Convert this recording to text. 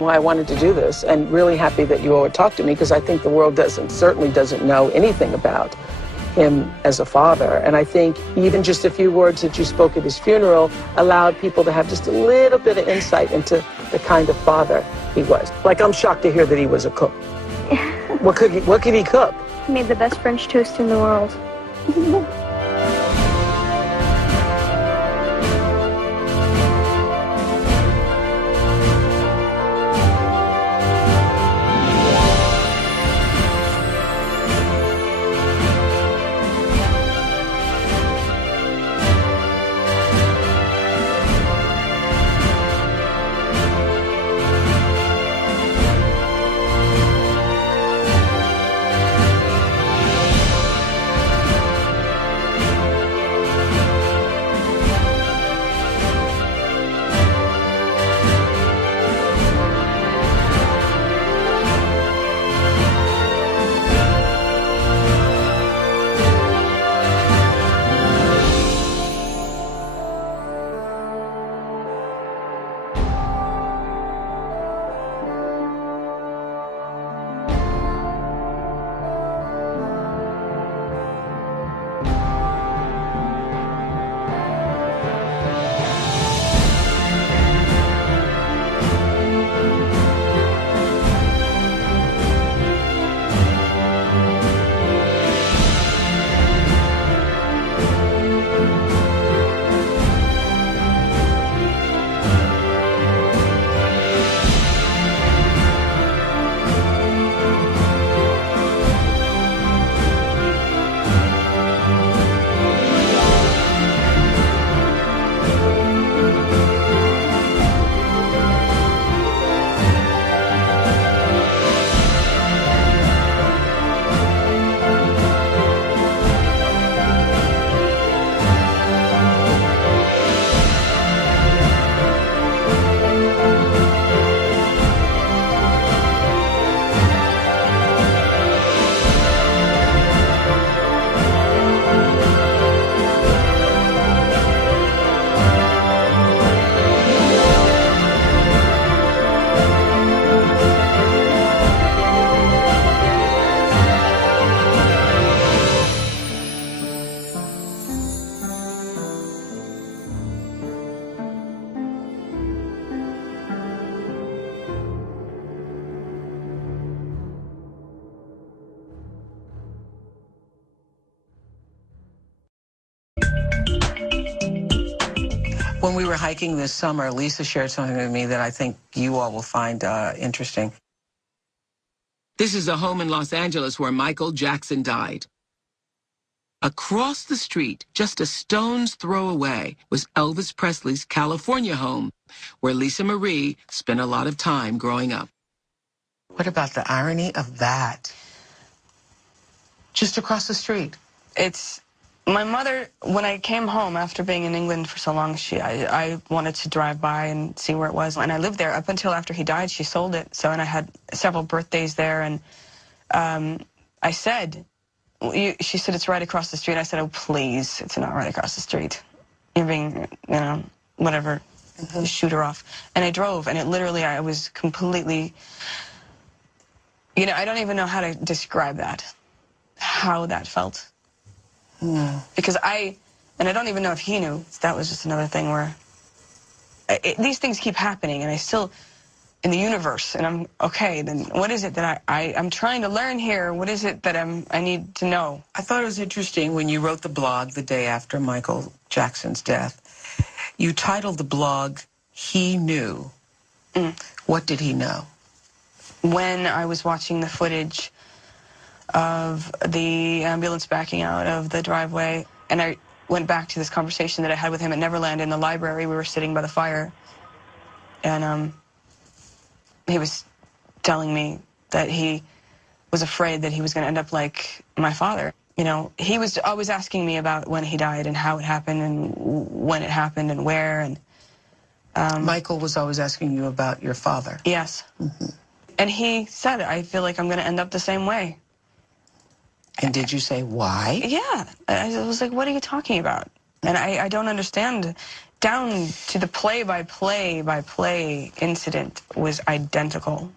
why I wanted to do this, and really happy that you all would talk to me, because I think the world certainly doesn't know anything about him as a father. And I think even just a few words that you spoke at his funeral allowed people to have just a little bit of insight into the kind of father he was. Like, I'm shocked to hear that he was a cook. What could he cook? He made the best French toast in the world. When we were hiking this summer, Lisa shared something with me that I think you all will find interesting. This is a home in Los Angeles where Michael Jackson died. Across the street, just a stone's throw away, was Elvis Presley's California home, where Lisa Marie spent a lot of time growing up. What about the irony of that? Just across the street. It's my mother, when I came home after being in England for so long, I wanted to drive by and see where it was. And I lived there up until after he died. She sold it. So, and I had several birthdays there. And I said, she said, it's right across the street. I said, oh, please, it's not right across the street. You're being, whatever, shoot her off. And I drove, and it literally, I was completely, I don't even know how to describe that, how that felt. Because and I don't even know if he knew. That was just another thing where these things keep happening, and I still, in the universe, and I'm, okay, then what is it that I'm trying to learn here? What is it that I need to know? I thought it was interesting when you wrote the blog the day after Michael Jackson's death. You titled the blog, He Knew. What did he know? When I was watching the footage of the ambulance backing out of the driveway, and I went back to this conversation that I had with him at Neverland in the library. We were sitting by the fire, and he was telling me that he was afraid that he was going to end up like my father. He was always asking me about when he died and how it happened and when it happened and where. And Michael was always asking you about your father. Yes. And he said, I feel like I'm going to end up the same way. And did you say why? Yeah. I was like, what are you talking about? And I don't understand. Down to the play-by-play incident was identical.